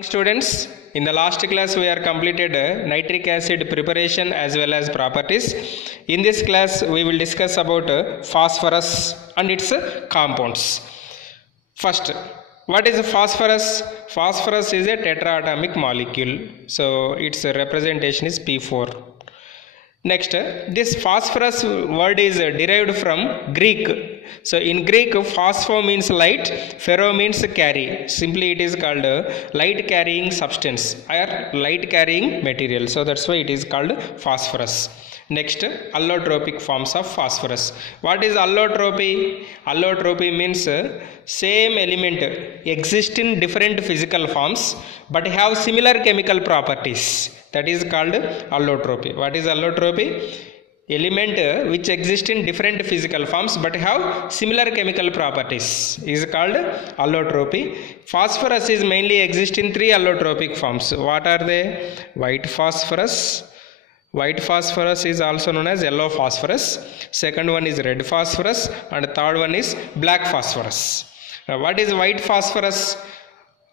Students, in the last class we are completed nitric acid preparation as well as properties. In this class we will discuss about phosphorus and its compounds. First, what is phosphorus? Phosphorus is a tetraatomic molecule, so its representation is P4. Next, this phosphorus word is derived from Greek. So in Greek, phospho means light, ferro means carry. Simply it is called light carrying substance or light carrying material. So that's why it is called phosphorus. Next, allotropic forms of phosphorus. What is allotropy? Allotropy means same element exist in different physical forms but have similar chemical properties. That is called allotropy. What is allotropy? Element which exist in different physical forms but have similar chemical properties is called allotropy. Phosphorus is mainly exist in three allotropic forms. What are they? White phosphorus. White phosphorus is also known as yellow phosphorus. Second one is red phosphorus and third one is black phosphorus. What is white phosphorus?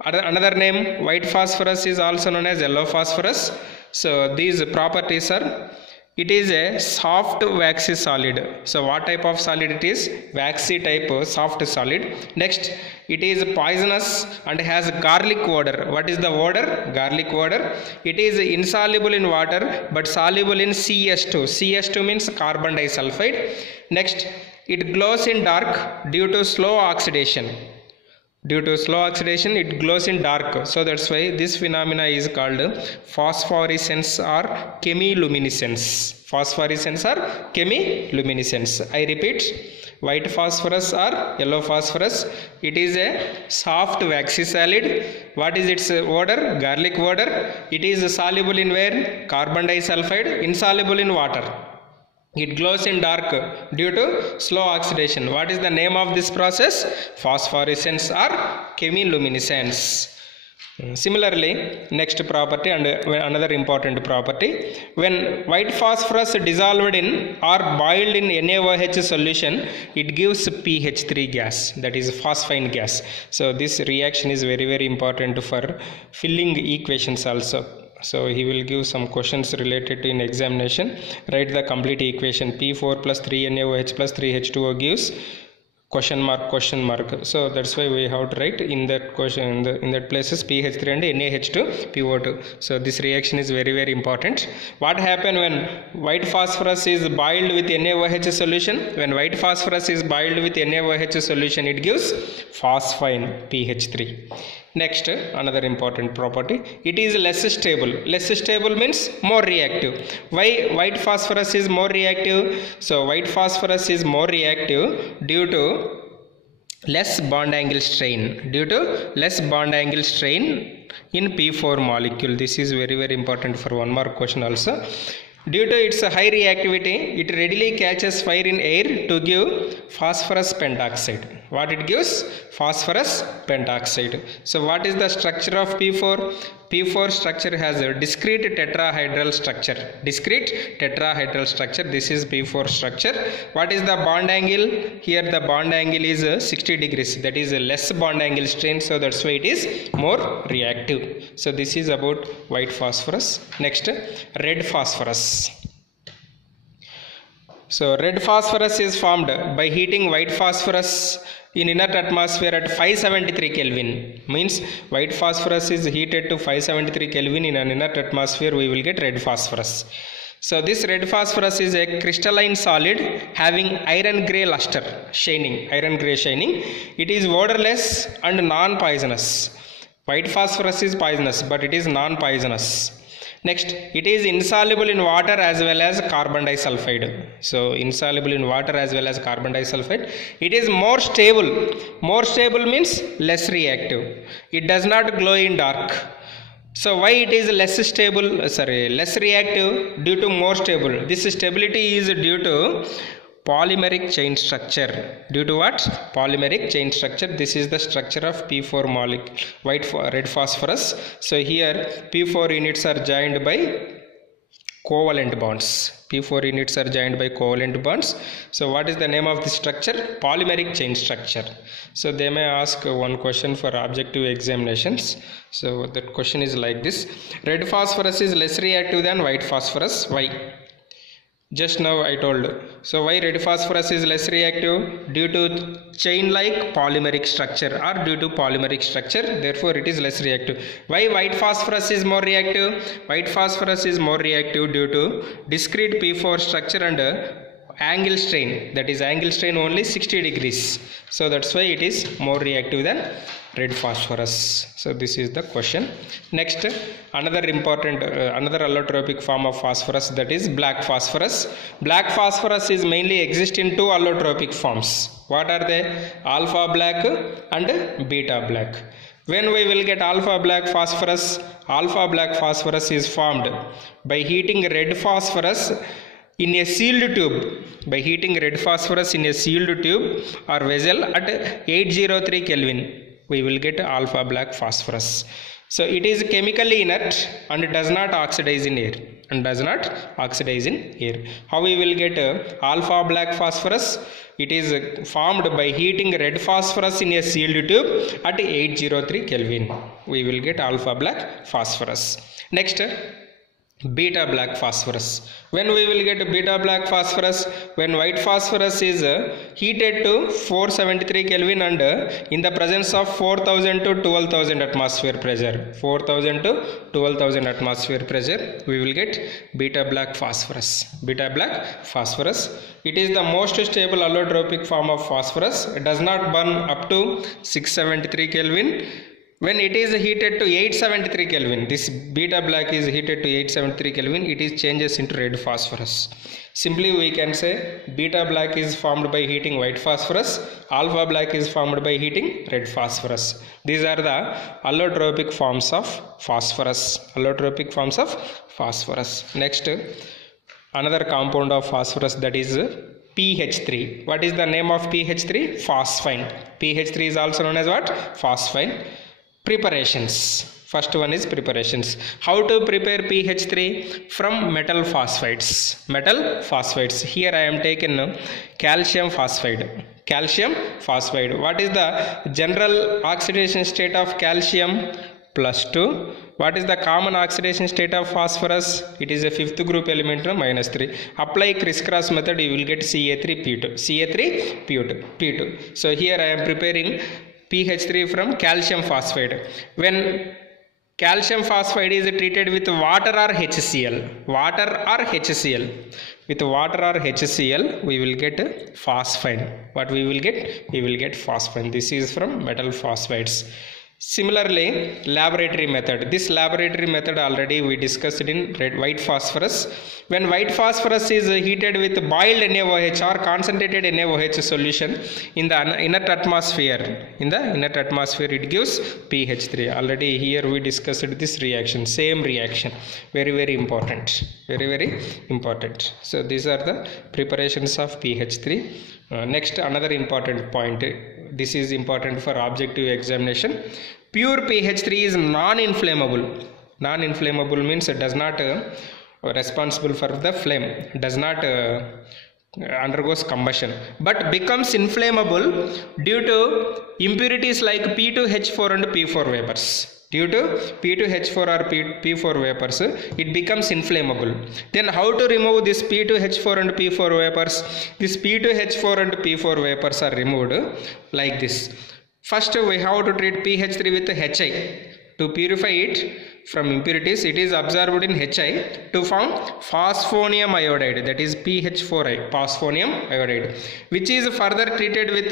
Another name, white phosphorus is also known as yellow phosphorus. So these properties are, it is a soft waxy solid. So what type of solid it is? Waxy type soft solid. Next, it is poisonous and has garlic odor. What is the odor? Garlic odor. It is insoluble in water but soluble in CS2. CS2 means carbon disulfide. Next, it glows in dark due to slow oxidation. Due to slow oxidation, it glows in dark. So that's why this phenomena is called phosphorescence or chemiluminescence. Phosphorescence or chemiluminescence. I repeat, white phosphorus or yellow phosphorus. It is a soft waxy solid. What is its odor? Garlic odor. It is soluble in where? Carbon disulfide. Insoluble in water. It glows in dark due to slow oxidation. What is the name of this process? Phosphorescence or chemiluminescence. Similarly, next property and another important property. When white phosphorus dissolved in or boiled in NaOH solution, it gives pH3 gas, that is phosphine gas. So this reaction is very important for filling equations also. So he will give some questions related to in examination. Write the complete equation. P4 plus 3NaOH plus 3H2O gives question mark. So that's why we have to write in that question in that places pH3 and NaH2 PO2. So this reaction is very important. What happen when white phosphorus is boiled with NaOH solution? When white phosphorus is boiled with NaOH solution, it gives phosphine pH3. Next, another important property, it is less stable. Less stable means more reactive. Why white phosphorus is more reactive? So white phosphorus is more reactive due to less bond angle strain. Due to less bond angle strain in P4 molecule. This is very important for one more question also. Due to its high reactivity, it readily catches fire in air to give phosphorus pentoxide. What it gives? Phosphorus pentoxide. So what is the structure of P4? P4 structure has a discrete tetrahedral structure. Discrete tetrahedral structure. This is P4 structure. What is the bond angle? Here the bond angle is 60 degrees. That is a less bond angle strain. So that's why it is more reactive. So this is about white phosphorus. Next, red phosphorus. So red phosphorus is formed by heating white phosphorus in inert atmosphere at 573 Kelvin. Means white phosphorus is heated to 573 Kelvin in an inert atmosphere, we will get red phosphorus. So this red phosphorus is a crystalline solid having iron grey luster, iron grey shining. It is odorless and non-poisonous. White phosphorus is poisonous but it is non-poisonous. Next, it is insoluble in water as well as carbon disulfide. So insoluble in water as well as carbon disulfide. It is more stable. More stable means less reactive. It does not glow in dark. So why it is less reactive? Due to more stable. This stability is due to polymeric chain structure. Due to what? Polymeric chain structure. This is the structure of P4 molecule, red phosphorus. So here P4 units are joined by covalent bonds. P4 units are joined by covalent bonds. So what is the name of this structure? Polymeric chain structure. So they may ask one question for objective examinations. So that question is like this: red phosphorus is less reactive than white phosphorus. Why? Just now I told. So why red phosphorus is less reactive? Due to chain like polymeric structure, or due to polymeric structure, therefore it is less reactive. Why white phosphorus is more reactive? White phosphorus is more reactive due to discrete P4 structure and angle strain, that is angle strain only 60 degrees. So that's why it is more reactive than red phosphorus. So this is the question. Next, another important another allotropic form of phosphorus, that is black phosphorus. Black phosphorus is mainly exist in two allotropic forms. What are they? Alpha black and beta black. When we will get alpha black phosphorus is formed by heating red phosphorus in a sealed tube. By heating red phosphorus in a sealed tube or vessel at 803 Kelvin, we will get alpha black phosphorus. So it is chemically inert and does not oxidize in air. How we will get alpha black phosphorus? It is formed by heating red phosphorus in a sealed tube at 803 Kelvin. We will get alpha black phosphorus. Next, beta black phosphorus. When we will get beta black phosphorus? When white phosphorus is heated to 473 Kelvin and in the presence of 4000 to 12000 atmosphere pressure. 4000 to 12000 atmosphere pressure, we will get beta black phosphorus. It is the most stable allotropic form of phosphorus. It does not burn up to 673 Kelvin. When it is heated to 873 Kelvin, this beta black is heated to 873 Kelvin, it is changes into red phosphorus. Simply we can say beta black is formed by heating white phosphorus, alpha black is formed by heating red phosphorus. These are the allotropic forms of phosphorus. Next, another compound of phosphorus, that is pH3. What is the name of pH3? Phosphine. pH3 is also known as what? Phosphine. Preparations. First one is preparations. How to prepare pH3? From metal phosphides. Here I am taken calcium phosphide. What is the general oxidation state of calcium? +2. What is the common oxidation state of phosphorus? It is a fifth group element, -3. Apply crisscross method, you will get Ca3P2. So here I am preparing pH3 from calcium phosphide. When calcium phosphide is treated with water or HCl, with water or HCl, we will get phosphine. What we will get? We will get phosphine. This is from metal phosphides. Similarly, laboratory method. This laboratory method already we discussed in white phosphorus. When white phosphorus is heated with boiled NaOH or concentrated NaOH solution in the inert atmosphere, it gives pH3. Already here we discussed this reaction, same reaction. Very important. So these are the preparations of pH3. Next, another important point. This is important for objective examination. Pure pH3 is non-inflammable. Non-inflammable means it does not responsible for the flame, does not undergoes combustion, but becomes inflammable due to impurities like P2H4 and P4 vapors. Due to P2H4 or P4 vapors, it becomes inflammable. Then how to remove this P2H4 and P4 vapors? This P2H4 and P4 vapors are removed like this. First we have to treat pH3 with HI. To purify it from impurities, it is absorbed in HI to form phosphonium iodide, that is PH4i, phosphonium iodide, which is further treated with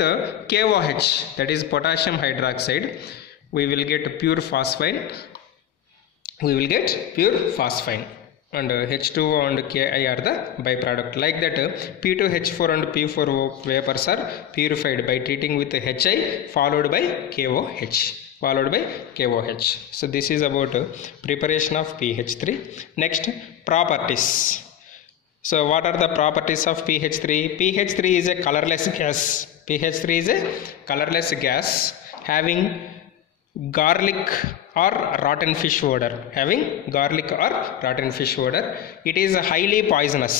KOH, that is potassium hydroxide. We will get pure phosphine. And H2O and Ki are the byproduct. Like that, P2H4 and P4 vapors are purified by treating with HI followed by KOH. So this is about preparation of pH3. Next, properties. So what are the properties of pH3? pH3 is a colorless gas. Having garlic or rotten fish odor, having garlic or rotten fish odor. It is highly poisonous.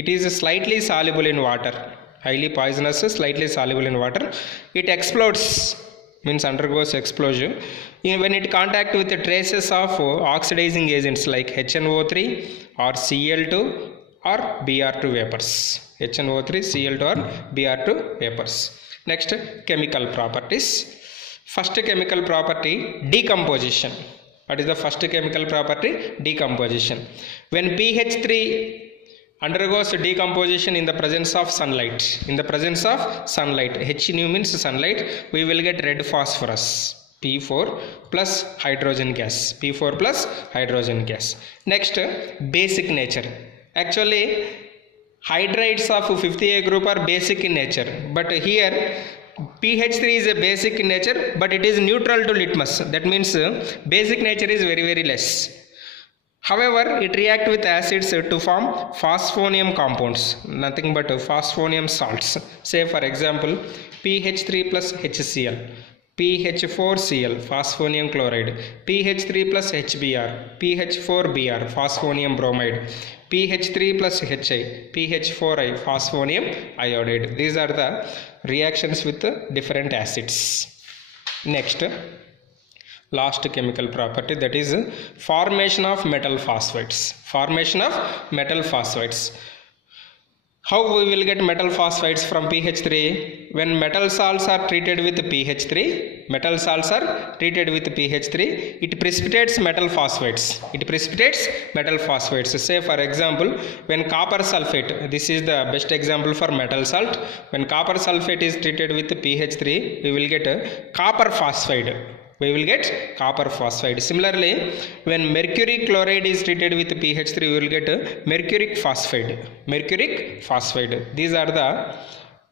It is slightly soluble in water. Highly poisonous, slightly soluble in water. It explodes, means undergoes explosion when it contact with the traces of oxidizing agents like HNO3 or Cl2 or Br2 vapors. HNO3, Cl2 or Br2 vapors. Next, chemical properties. First chemical property, decomposition. What is the first chemical property? Decomposition. When pH3 undergoes decomposition in the presence of sunlight, H nu means sunlight, we will get red phosphorus, P4 plus hydrogen gas, P4 plus hydrogen gas. Next, basic nature. Actually, hydrides of 50A group are basic in nature, but here pH3 is a basic in nature, but it is neutral to litmus. That means basic nature is very, very less. However, it reacts with acids to form phosphonium compounds, nothing but phosphonium salts. Say for example, pH3 plus HCl, pH4Cl, phosphonium chloride, pH3 plus HBr, pH4Br, phosphonium bromide, pH3 plus Hi, pH4i, phosphonium iodide. These are the reactions with different acids. Next, last chemical property, that is formation of metal phosphates. Formation of metal phosphates. How we will get metal phosphates from pH3? When metal salts are treated with pH3, it precipitates metal phosphates. Say for example, when copper sulfate, this is the best example for metal salt. When copper sulfate is treated with pH3, we will get copper phosphide. Similarly, when mercury chloride is treated with pH3, we will get mercuric phosphide. These are the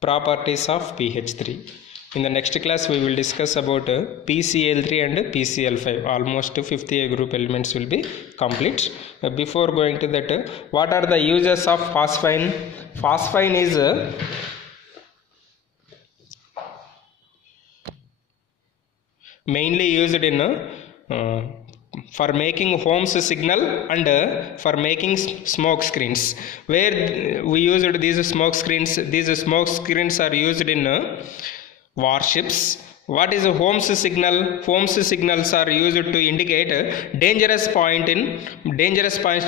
properties of pH3. In the next class, we will discuss about PCl3 and PCl5. Almost 50A group elements will be complete. Before going to that, what are the uses of phosphine? Phosphine is mainly used in for making Holmes signal and for making smoke screens. Where we used these smoke screens are used in warships. What is a Holmes signal? Holmes signals are used to indicate dangerous points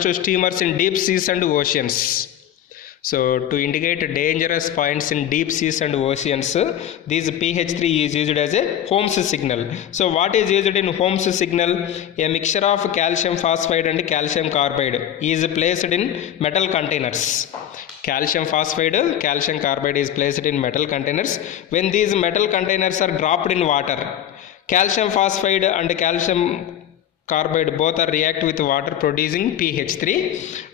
to steamers in deep seas and oceans. So to indicate dangerous points in deep seas and oceans, this pH3 is used as a Holmes signal. So what is used in Holmes signal? A mixture of calcium phosphide and calcium carbide is placed in metal containers. Calcium phosphide, calcium carbide is placed in metal containers. When these metal containers are dropped in water, calcium phosphide and calcium carbide both are react with water producing pH3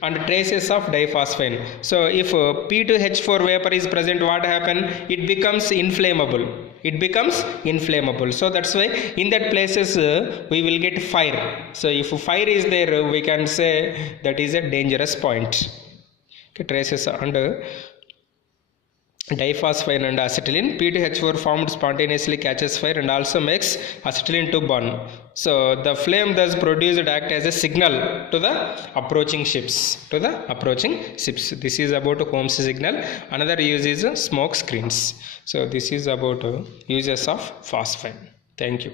and traces of diphosphine. So if P2H4 vapor is present, what happen? It becomes inflammable. So that's why in that places we will get fire. So if fire is there, we can say that is a dangerous point. Okay, traces and diphosphine and acetylene. P2H4 formed spontaneously catches fire and also makes acetylene to burn. So the flame thus produced act as a signal to the approaching ships. This is about Holmes signal. Another use is smoke screens. So this is about uses of phosphine. Thank you.